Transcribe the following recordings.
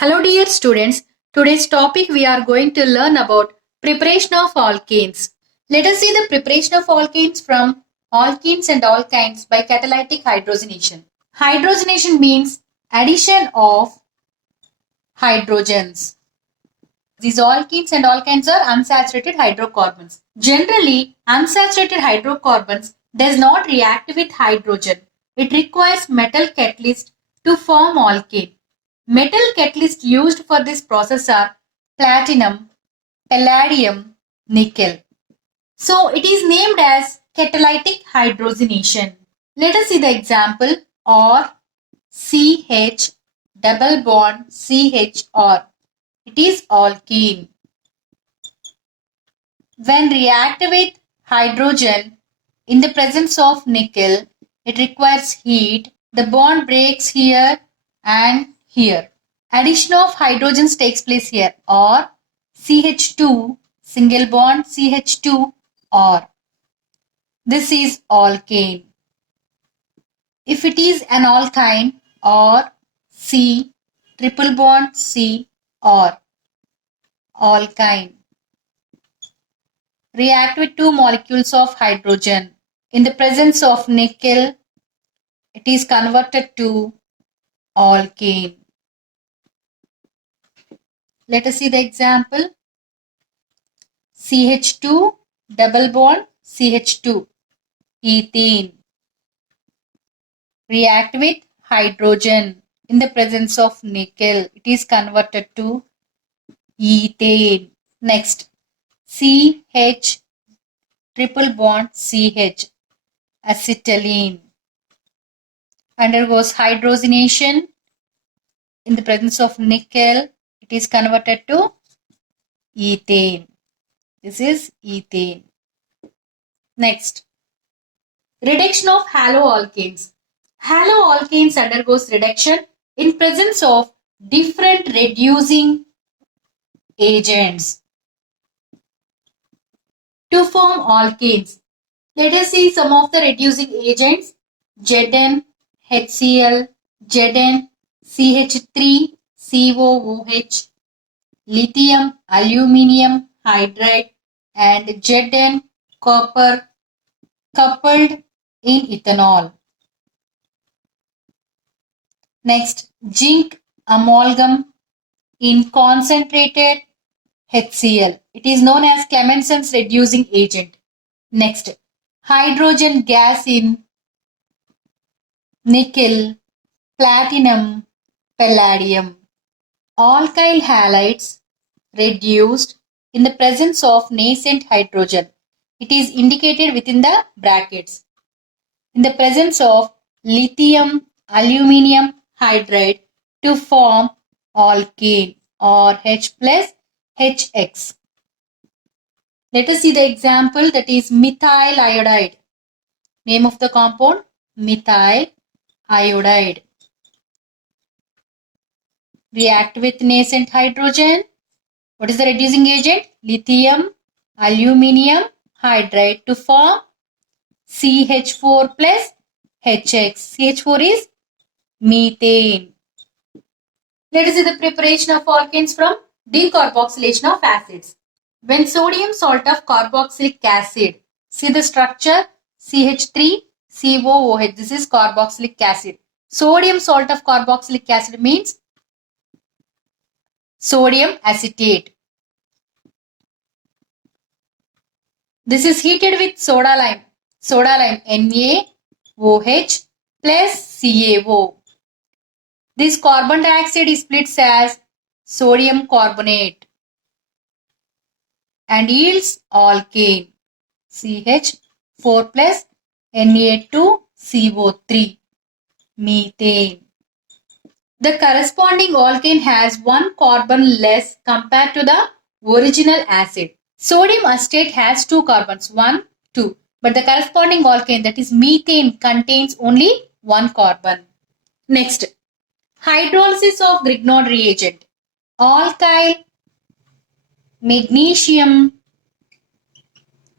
Hello dear students, today's topic we are going to learn about preparation of alkanes. Let us see the preparation of alkanes from alkenes and alkynes by catalytic hydrogenation. Hydrogenation means addition of hydrogens. These alkenes and alkynes are unsaturated hydrocarbons. Generally, unsaturated hydrocarbons does not react with hydrogen. It requires metal catalyst to form alkane. Metal catalysts used for this process are platinum, palladium, nickel. So it is named as catalytic hydrogenation. Let us see the example or CH double bond CHR. It is alkene. When react with hydrogen in the presence of nickel, it requires heat. The bond breaks here and here. Addition of hydrogens takes place here or CH2 single bond CH2 or. This is alkane. If it is an alkyne or C triple bond C or alkyne. React with two molecules of hydrogen. In the presence of nickel, it is converted to alkane. Let us see the example. CH2 double bond CH2 ethane. React with hydrogen. In the presence of nickel, it is converted to ethane. Next, CH triple bond CH acetylene undergoes hydrogenation. In the presence of nickel, it is converted to ethane. This is ethane. Next, reduction of haloalkanes. Haloalkanes undergoes reduction in presence of different reducing agents to form alkanes. Let us see some of the reducing agents. Zn, HCl, Zn, CH3, COOH, lithium, aluminium hydride, and Zn, copper coupled in ethanol. Next, zinc amalgam in concentrated HCl. It is known as Clemenson's reducing agent. Next, hydrogen gas in nickel, platinum, palladium. Alkyl halides reduced in the presence of nascent hydrogen. It is indicated within the brackets. In the presence of lithium, aluminium hydride to form alkane or H plus HX. Let us see the example, that is methyl iodide. Name of the compound, methyl iodide. React with nascent hydrogen. What is the reducing agent? Lithium, aluminium hydride to form CH4 plus HX. CH4 is methane. Let us see the preparation of alkanes from decarboxylation of acids. When sodium salt of carboxylic acid, see the structure CH3 COOH. This is carboxylic acid. Sodium salt of carboxylic acid means sodium acetate. This is heated with soda lime. Soda lime NaOH plus CaO. This carbon dioxide is split as sodium carbonate and yields alkane CH4 plus Na2CO3 methane. The corresponding alkane has one carbon less compared to the original acid. Sodium acetate has two carbons, 1, 2. But the corresponding alkane, that is methane, contains only one carbon. Next, hydrolysis of Grignard reagent. Alkyl magnesium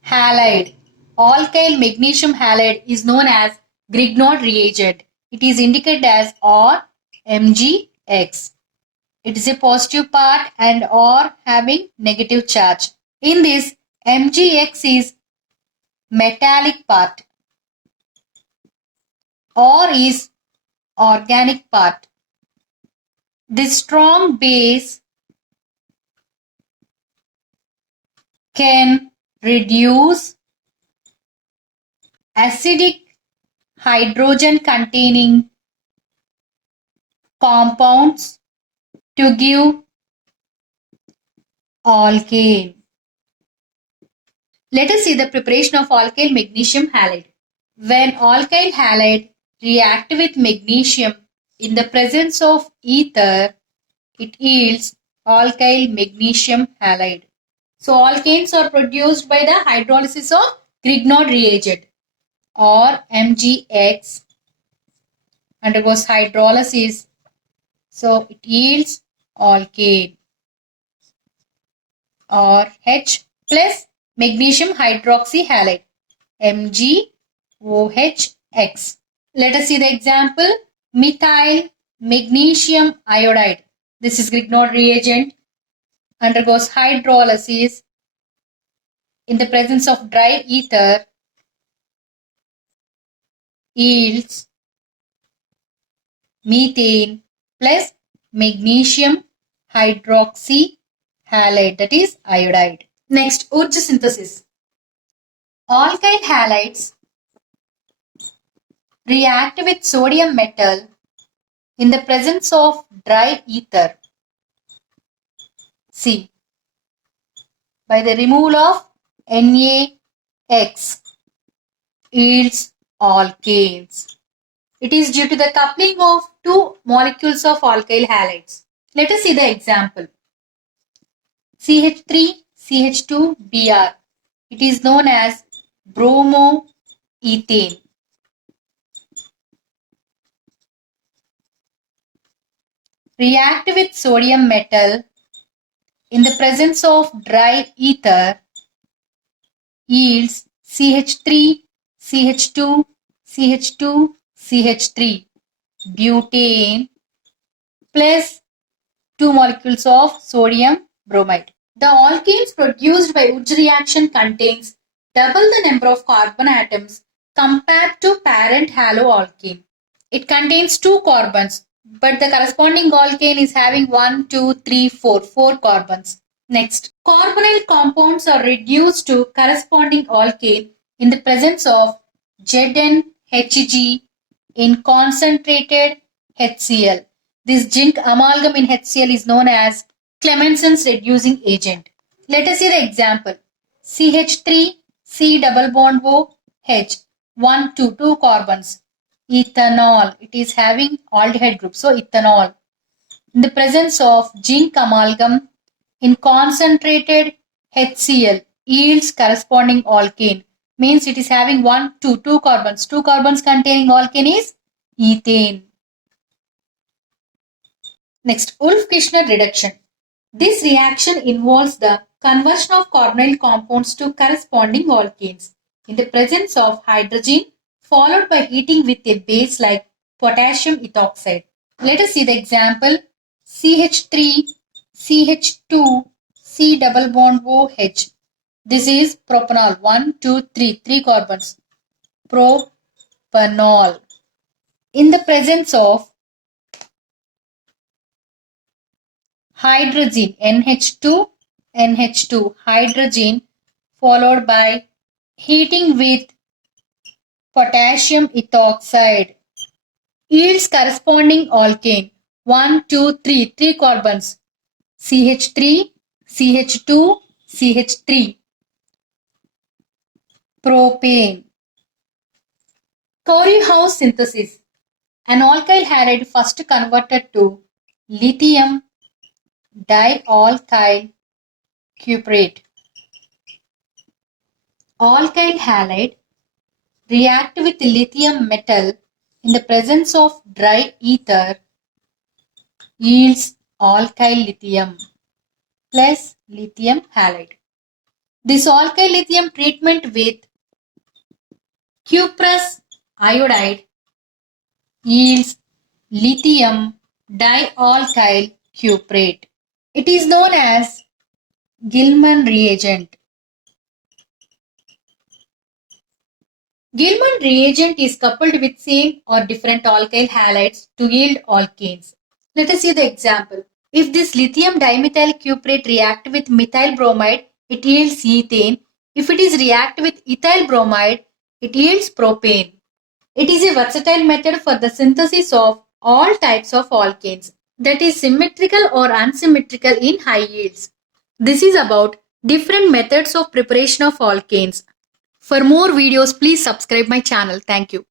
halide. Alkyl magnesium halide is known as Grignard reagent. It is indicated as or MgX. It is a positive part and or having negative charge. In this, MgX is metallic part or is organic part. This strong base can reduce acidic hydrogen containing compounds to give alkane. Let us see the preparation of alkyl magnesium halide. When alkyl halide react with magnesium in the presence of ether, it yields alkyl magnesium halide. So alkanes are produced by the hydrolysis of Grignard reagent, or MgX undergoes hydrolysis. So it yields alkane, or H plus magnesium hydroxyhalide, MgOHX. Let us see the example. Methyl magnesium iodide. This is Grignard reagent, undergoes hydrolysis in the presence of dry ether, yields methane plus magnesium hydroxyhalide, that is iodide. Next, Urj synthesis. Alkyl halides react with sodium metal in the presence of dry ether. See, by the removal of NaX yields alkanes. It is due to the coupling of two molecules of alkyl halides. Let us see the example. CH3CH2Br. It is known as bromoethane. React with sodium metal in the presence of dry ether, yields CH3, CH2, CH2, CH3, butane plus two molecules of sodium bromide. The alkanes produced by Urj reaction contains double the number of carbon atoms compared to parent haloalkane. It contains two carbons, but the corresponding alkane is having 1, 2, 3, 4, 4 carbons. Next, carbonyl compounds are reduced to corresponding alkane in the presence of ZnHg in concentrated HCl. This zinc amalgam in HCl is known as Clemenson's reducing agent. Let us see the example. CH3 C double bond O H 1 2 2 carbons. Ethanol. It is having aldehyde group. So ethanol. In the presence of zinc amalgam in concentrated HCl yields corresponding alkane. Means it is having 1 2 2 carbons. 2 carbons containing alkane is ethane. Next, Wolff-Kishner reduction. This reaction involves the conversion of carbonyl compounds to corresponding alkanes in the presence of hydrogen, followed by heating with a base like potassium ethoxide. Let us see the example. CH3, CH2, C double bond OH. This is propanol. 1, 2, 3, 3 carbons. Propanol. In the presence of hydrogen, NH2, NH2, hydrogen, followed by heating with potassium ethoxide, yields corresponding alkane. 1, 2, 3, 3 carbons. CH3, CH2, CH3. Propane. Corey-House synthesis. An alkyl halide first converted to lithium dialkyl cuprate. Alkyl halide react with lithium metal in the presence of dry ether, yields alkyl lithium plus lithium halide. This alkyl lithium treatment with cuprous iodide yields lithium dialkyl cuprate. It is known as Gilman reagent. Gilman reagent is coupled with same or different alkyl halides to yield alkenes. Let us see the example. If this lithium dimethyl cuprate react with methyl bromide, it yields ethane. If it is react with ethyl bromide, it yields propane. It is a versatile method for the synthesis of all types of alkanes, that is symmetrical or unsymmetrical in high yields. This is about different methods of preparation of alkanes. For more videos, please subscribe my channel. Thank you.